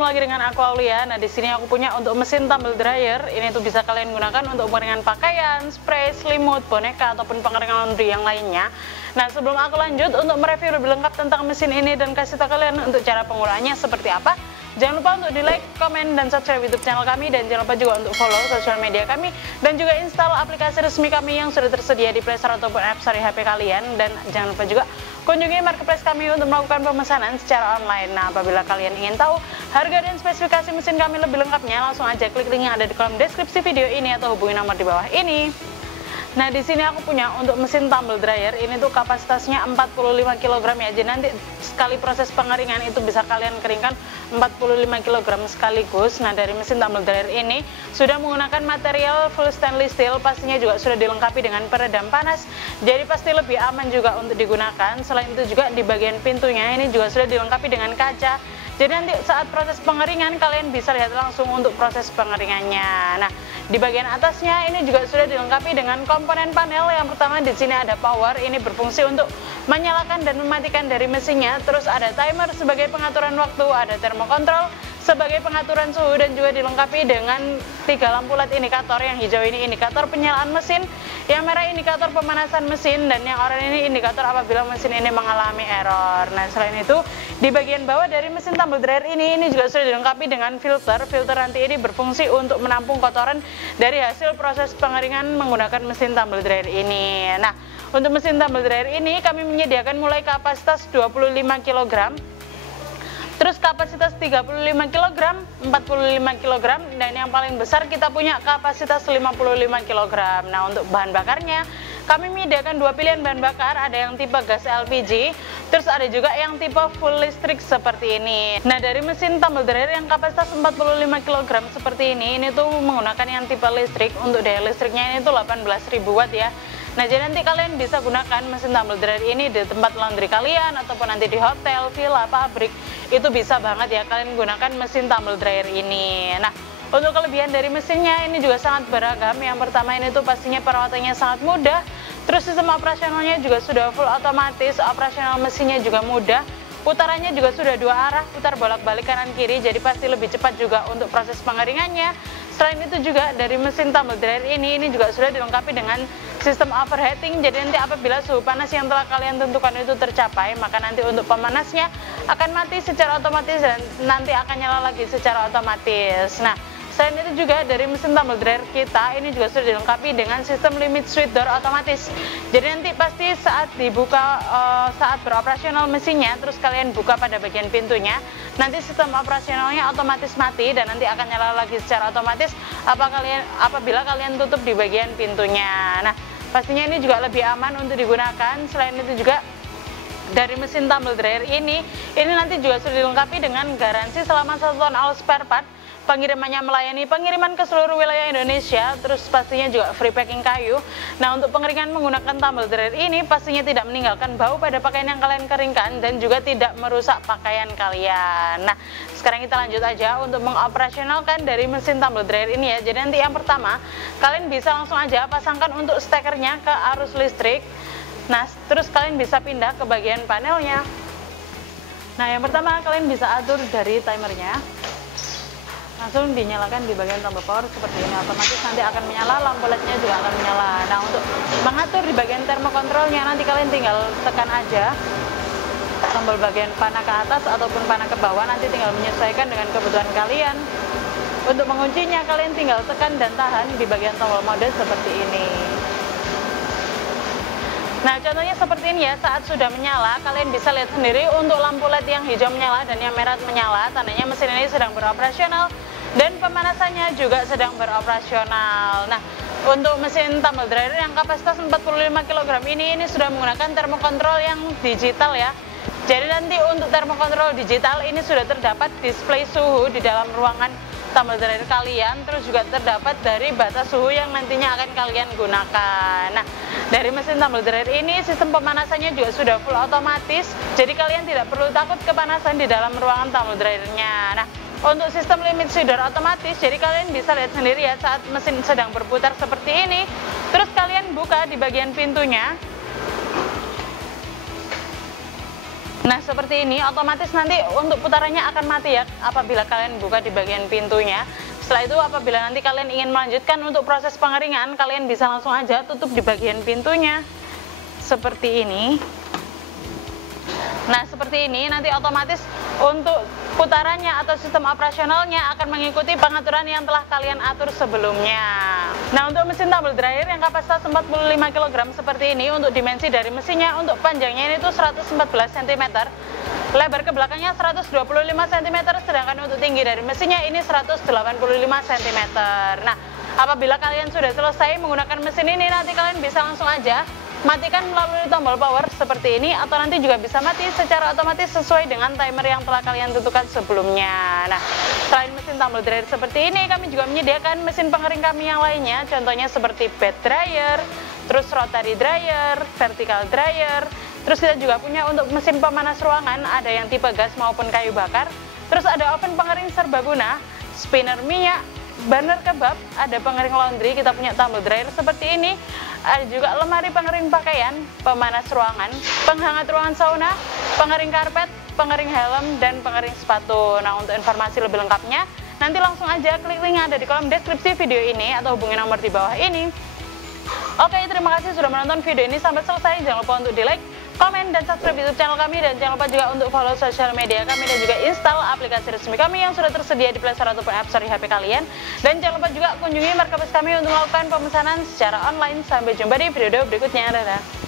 ketemu lagi dengan aku Aulia. Nah, di sini aku punya untuk mesin tumble dryer. Ini tuh bisa kalian gunakan untuk pengeringan pakaian, spray, selimut, boneka ataupun pengeringan laundry yang lainnya. Nah, sebelum aku lanjut untuk mereview lebih lengkap tentang mesin ini dan kasih tahu kalian untuk cara penggunaannya seperti apa, jangan lupa untuk di like, komen, dan subscribe YouTube channel kami, dan jangan lupa juga untuk follow sosial media kami dan juga install aplikasi resmi kami yang sudah tersedia di Play Store ataupun App Store HP kalian. Dan jangan lupa juga kunjungi marketplace kami untuk melakukan pemesanan secara online. Nah, apabila kalian ingin tahu harga dan spesifikasi mesin kami lebih lengkapnya, langsung aja klik link yang ada di kolom deskripsi video ini atau hubungi nomor di bawah ini. Nah, di sini aku punya untuk mesin tumble dryer. Ini tuh kapasitasnya 45 kg ya. Jadi nanti sekali proses pengeringan itu bisa kalian keringkan 45 kg sekaligus. Nah, dari mesin tumble dryer ini sudah menggunakan material full stainless steel, pastinya juga sudah dilengkapi dengan peredam panas. Jadi pasti lebih aman juga untuk digunakan. Selain itu juga di bagian pintunya ini juga sudah dilengkapi dengan kaca. Jadi nanti saat proses pengeringan kalian bisa lihat langsung untuk proses pengeringannya. Nah, di bagian atasnya ini juga sudah dilengkapi dengan komponen panel. Yang pertama di sini ada power, ini berfungsi untuk menyalakan dan mematikan dari mesinnya. Terus ada timer sebagai pengaturan waktu, ada thermokontrol sebagai pengaturan suhu, dan juga dilengkapi dengan 3 lampu LED indikator. Yang hijau ini indikator penyalaan mesin, yang merah indikator pemanasan mesin, dan yang oranye ini indikator apabila mesin ini mengalami error. Nah, selain itu di bagian bawah dari mesin tumble dryer ini juga sudah dilengkapi dengan filter. Filter nanti ini berfungsi untuk menampung kotoran dari hasil proses pengeringan menggunakan mesin tumble dryer ini. Nah, untuk mesin tumble dryer ini kami menyediakan mulai kapasitas 25 kg, terus kapasitas 35 kg, 45 kg, dan yang paling besar kita punya kapasitas 55 kg. Nah, untuk bahan bakarnya kami menyediakan 2 pilihan bahan bakar, ada yang tipe gas LPG, terus ada juga yang tipe full listrik seperti ini. Nah, dari mesin tumble dryer yang kapasitas 45 kg seperti ini tuh menggunakan yang tipe listrik. Untuk daya listriknya ini tuh 18.000 watt ya. Nah, jadi nanti kalian bisa gunakan mesin tumble dryer ini di tempat laundry kalian ataupun nanti di hotel, villa, pabrik. Itu bisa banget ya kalian gunakan mesin tumble dryer ini. Nah, untuk kelebihan dari mesinnya ini juga sangat beragam. Yang pertama ini tuh pastinya perawatannya sangat mudah. Terus sistem operasionalnya juga sudah full otomatis. Operasional mesinnya juga mudah. Putarannya juga sudah 2 arah, putar bolak-balik kanan kiri, jadi pasti lebih cepat juga untuk proses pengeringannya. Selain itu juga dari mesin tumble dryer ini juga sudah dilengkapi dengan sistem overheating. Jadi nanti apabila suhu panas yang telah kalian tentukan itu tercapai, maka nanti untuk pemanasnya akan mati secara otomatis dan nanti akan nyala lagi secara otomatis. Nah, selain itu juga dari mesin tumble dryer kita ini juga sudah dilengkapi dengan sistem limit switch door otomatis. Jadi nanti pasti saat dibuka, saat beroperasional mesinnya, terus kalian buka pada bagian pintunya, nanti sistem operasionalnya otomatis mati dan nanti akan nyala lagi secara otomatis apabila kalian tutup di bagian pintunya. Nah, pastinya ini juga lebih aman untuk digunakan. Selain itu juga dari mesin tumble dryer ini nanti juga sudah dilengkapi dengan garansi selama 1 tahun all spare part. Pengirimannya melayani pengiriman ke seluruh wilayah Indonesia, terus pastinya juga free packing kayu. Nah, untuk pengeringan menggunakan tumble dryer ini pastinya tidak meninggalkan bau pada pakaian yang kalian keringkan dan juga tidak merusak pakaian kalian. Nah, sekarang kita lanjut aja untuk mengoperasionalkan dari mesin tumble dryer ini ya. Jadi nanti yang pertama kalian bisa langsung aja pasangkan untuk stekernya ke arus listrik. Nah, terus kalian bisa pindah ke bagian panelnya. Nah, yang pertama kalian bisa atur dari timernya. Langsung dinyalakan di bagian tombol power seperti ini, otomatis nanti akan menyala, lampu LED-nya juga akan menyala. Nah, untuk mengatur di bagian thermokontrolnya nanti kalian tinggal tekan aja tombol bagian panah ke atas ataupun panah ke bawah, nanti tinggal menyesuaikan dengan kebutuhan kalian. Untuk menguncinya kalian tinggal tekan dan tahan di bagian tombol mode seperti ini. Nah, contohnya seperti ini ya, saat sudah menyala, kalian bisa lihat sendiri untuk lampu LED yang hijau menyala dan yang merah menyala, tandanya mesin ini sedang beroperasional dan pemanasannya juga sedang beroperasional. Nah, untuk mesin tumble dryer yang kapasitas 45 kg ini sudah menggunakan thermokontrol yang digital ya. Jadi nanti untuk thermokontrol digital ini sudah terdapat display suhu di dalam ruangan tumble dryer kalian, terus juga terdapat dari batas suhu yang nantinya akan kalian gunakan. Nah, dari mesin tumble dryer ini sistem pemanasannya juga sudah full otomatis, jadi kalian tidak perlu takut kepanasan di dalam ruangan tumble dryernya. Nah, untuk sistem limit switch door otomatis, jadi kalian bisa lihat sendiri ya saat mesin sedang berputar seperti ini, terus kalian buka di bagian pintunya. Nah, seperti ini otomatis nanti untuk putarannya akan mati ya apabila kalian buka di bagian pintunya. Setelah itu apabila nanti kalian ingin melanjutkan untuk proses pengeringan, kalian bisa langsung aja tutup di bagian pintunya. Seperti ini. Nah, seperti ini nanti otomatis untuk putarannya atau sistem operasionalnya akan mengikuti pengaturan yang telah kalian atur sebelumnya. Nah, untuk mesin tumble dryer yang kapasitas 45 kg seperti ini, untuk dimensi dari mesinnya, untuk panjangnya ini tuh 114 cm, lebar ke belakangnya 125 cm, sedangkan untuk tinggi dari mesinnya ini 185 cm. Nah, apabila kalian sudah selesai menggunakan mesin ini, nanti kalian bisa langsung aja matikan melalui tombol power seperti ini, atau nanti juga bisa mati secara otomatis sesuai dengan timer yang telah kalian tentukan sebelumnya. Nah, selain mesin tumble dryer seperti ini, kami juga menyediakan mesin pengering kami yang lainnya, contohnya seperti bed dryer, terus rotary dryer, vertical dryer, terus kita juga punya untuk mesin pemanas ruangan, ada yang tipe gas maupun kayu bakar, terus ada oven pengering serbaguna, spinner minyak, burner kebab, ada pengering laundry, kita punya tumble dryer seperti ini, ada juga lemari pengering pakaian, pemanas ruangan, penghangat ruangan sauna, pengering karpet, pengering helm, dan pengering sepatu. Nah, untuk informasi lebih lengkapnya, nanti langsung aja klik link yang ada di kolom deskripsi video ini atau hubungi nomor di bawah ini. Oke, terima kasih sudah menonton video ini sampai selesai. Jangan lupa untuk di like, komen, dan subscribe YouTube channel kami, dan jangan lupa juga untuk follow sosial media kami dan juga install aplikasi resmi kami yang sudah tersedia di Play Store ataupun App Store di HP kalian. Dan jangan lupa juga kunjungi marketplace kami untuk melakukan pemesanan secara online. Sampai jumpa di video berikutnya. Dadah.